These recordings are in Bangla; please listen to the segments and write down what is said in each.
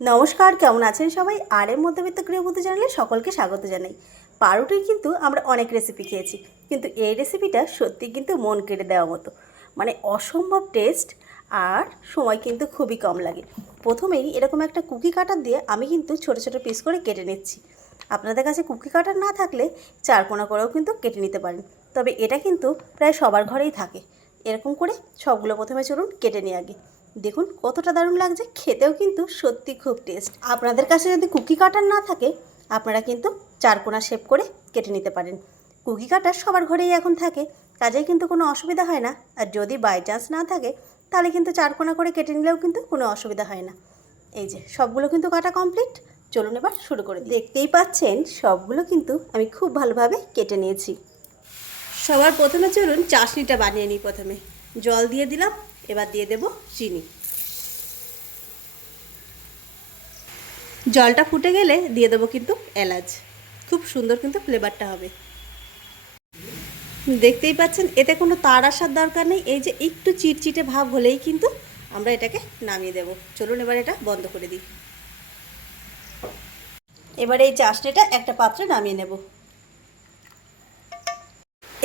নমস্কার, কেমন আছেন সবাই? আর এর মধ্যবিত্ত গৃহবধূ চ্যানেলে সকলকে স্বাগত জানাই। পাউরুটির কিন্তু আমরা অনেক রেসিপি খেয়েছি, কিন্তু এই রেসিপিটা সত্যি কিন্তু মন কেড়ে দেওয়া মতো। মানে অসম্ভব টেস্ট আর সময় কিন্তু খুবই কম লাগে। প্রথমেই এরকম একটা কুকি কাটার দিয়ে আমি কিন্তু ছোট ছোট পিস করে কেটে নিচ্ছি। আপনাদের কাছে কুকি কাটার না থাকলে চারকোনা করেও কিন্তু কেটে নিতে পারেন। তবে এটা কিন্তু প্রায় সবার ঘরেই থাকে। এরকম করে সবগুলো প্রথমে চলুন কেটে নিয়ে আগে। দেখুন কতটা দারুণ লাগছে, খেতেও কিন্তু সত্যি খুব টেস্ট আপনাদের কাছে যদি কুকি কাটার না থাকে, আপনারা কিন্তু চারকোনা শেপ করে কেটে নিতে পারেন। কুকি কাটার সবার ঘরেই এখন থাকে, কাজেই কিন্তু কোনো অসুবিধা হয় না। আর যদি বাই চান্স না থাকে, তাহলে কিন্তু চারকোনা করে কেটে নিলেও কিন্তু কোনো অসুবিধা হয় না। এই যে, সবগুলো কিন্তু কাটা কমপ্লিট চলুন এবার শুরু করে দেখতেই পাচ্ছেন, সবগুলো কিন্তু আমি খুব ভালোভাবে কেটে নিয়েছি। সবার প্রথমে চলুন চাশনিটা বানিয়ে নিই প্রথমে। জল দিয়ে দিলাম, এবার দিয়ে দেব চিনি। জলটা ফুটে গেলে দিয়ে দেবো কিন্তু এলাচ। খুব সুন্দর কিন্তু ফ্লেভারটা হবে। দেখতেই পাচ্ছেন, এতে কোনো তার আসার দরকার নেই। এই যে একটু চিটচিটে ভাব হলেই কিন্তু আমরা এটাকে নামিয়ে দেব। চলুন এবার এটা বন্ধ করে দিই। এবার এই চাশনিটা একটা পাত্রে নামিয়ে নেব।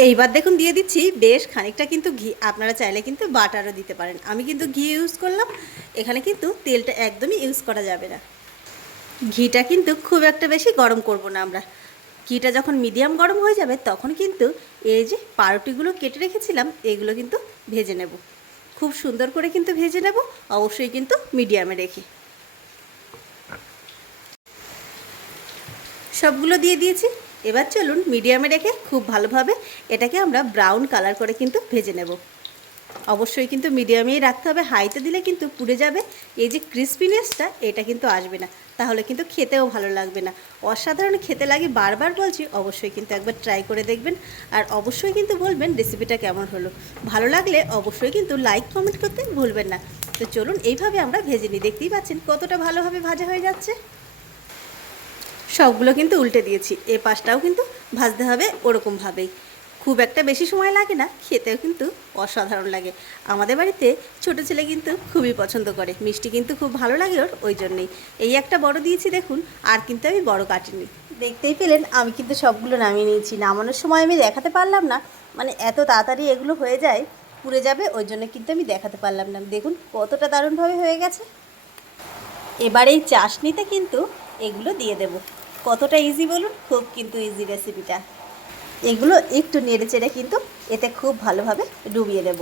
এইবার দেখুন দিয়ে দিচ্ছি বেশ খানিকটা কিন্তু ঘি। আপনারা চাইলে কিন্তু বাটারও দিতে পারেন। আমি কিন্তু ঘি ইউজ করলাম। এখানে কিন্তু তেলটা একদমই ইউজ করা যাবে না। ঘিটা কিন্তু খুব একটা বেশি গরম করব না আমরা। ঘিটা যখন মিডিয়াম গরম হয়ে যাবে, তখন কিন্তু এই যে পাউরুটিগুলো কেটে রেখেছিলাম, এগুলো কিন্তু ভেজে নেব। খুব সুন্দর করে কিন্তু ভেজে নেব, অবশ্যই কিন্তু মিডিয়ামে রেখে। সবগুলো দিয়ে দিয়েছি। এবার চলুন মিডিয়ামে রেখে খুব ভালোভাবে এটাকে আমরা ব্রাউন কালার করে কিন্তু ভেজে নেব। অবশ্যই কিন্তু মিডিয়ামেই রাখতে হবে। হাইতে দিলে কিন্তু পুড়ে যাবে। এই যে ক্রিসপিনেসটা, এটা কিন্তু আসবে না। তাহলে কিন্তু খেতেও ভালো লাগবে না। অসাধারণ খেতে লাগে বারবার বলছি, অবশ্যই কিন্তু একবার ট্রাই করে দেখবেন আর অবশ্যই কিন্তু বলবেন রেসিপিটা কেমন হলো। ভালো লাগলে অবশ্যই কিন্তু লাইক কমেন্ট করতে ভুলবেন না। তো চলুন এইভাবে আমরা ভেজে নিই। দেখতেই পাচ্ছেন কতটা ভালোভাবে ভাজা হয়ে যাচ্ছে। সবগুলো কিন্তু উল্টে দিয়েছি। এ পাশটাও কিন্তু ভাজতে হবে ওরকমভাবেই। খুব একটা বেশি সময় লাগে না, খেতেও কিন্তু অসাধারণ লাগে। আমাদের বাড়িতে ছোট ছেলে কিন্তু খুবই পছন্দ করে, মিষ্টি কিন্তু খুব ভালো লাগে ওর, ওই জন্যেই। এই একটা বড় দিয়েছি দেখুন, আর কিন্তু আমি বড় কাটিনি। দেখতেই পেলেন, আমি কিন্তু সবগুলো নামিয়ে নিয়েছি, নামানোর সময় আমি দেখাতে পারলাম না মানে এত তাড়াতাড়ি এগুলো হয়ে যায়, পুড়ে যাবে, ওই জন্য কিন্তু আমি দেখাতে পারলাম না। দেখুন কতটা দারুণভাবে হয়ে গেছে। এবার এই চাশনিতে কিন্তু এগুলো দিয়ে দেব। কতটা ইজি বলুন, খুব কিন্তু ইজি রেসিপিটা এগুলো একটু নেড়ে চেড়ে কিন্তু এতে খুব ভালোভাবে ডুবিয়ে দেব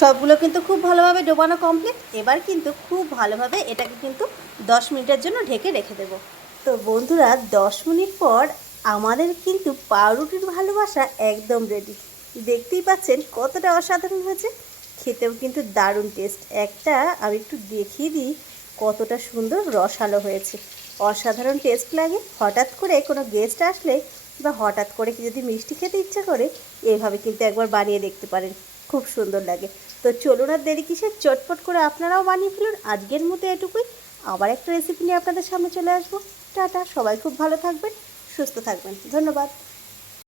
সবগুলো কিন্তু খুব ভালোভাবে ডোবানো কমপ্লিট এবার কিন্তু খুব ভালোভাবে এটাকে কিন্তু দশ মিনিটের জন্য ঢেকে রেখে দেব। তো বন্ধুরা, দশ মিনিট পর আমাদের কিন্তু পাউরুটির ভালোবাসা একদম রেডি দেখতেই পাচ্ছেন কতটা অসাধারণ হয়েছে। খেতেও কিন্তু দারুণ টেস্ট একটা আমি একটু দেখিয়ে দিই কতটা সুন্দর রসালো হয়েছে। অসাধারণ টেস্ট লাগে। হঠাৎ করে কোনো গেস্ট আসলে বা হঠাৎ করে কি যদি মিষ্টি খেতে ইচ্ছা করে এইভাবে কিন্তু একবার বানিয়ে দেখতে পারেন। খুব সুন্দর লাগে। তো চলুন আর দেরি কিসের, চটপট করে আপনারাও বানিয়ে ফেলুন। আজকের মতো এটুকুই। আবার একটা রেসিপি নিয়ে আপনাদের সামনে চলে আসব। টাটা, সবাই খুব ভালো থাকবেন, সুস্থ থাকবেন। ধন্যবাদ।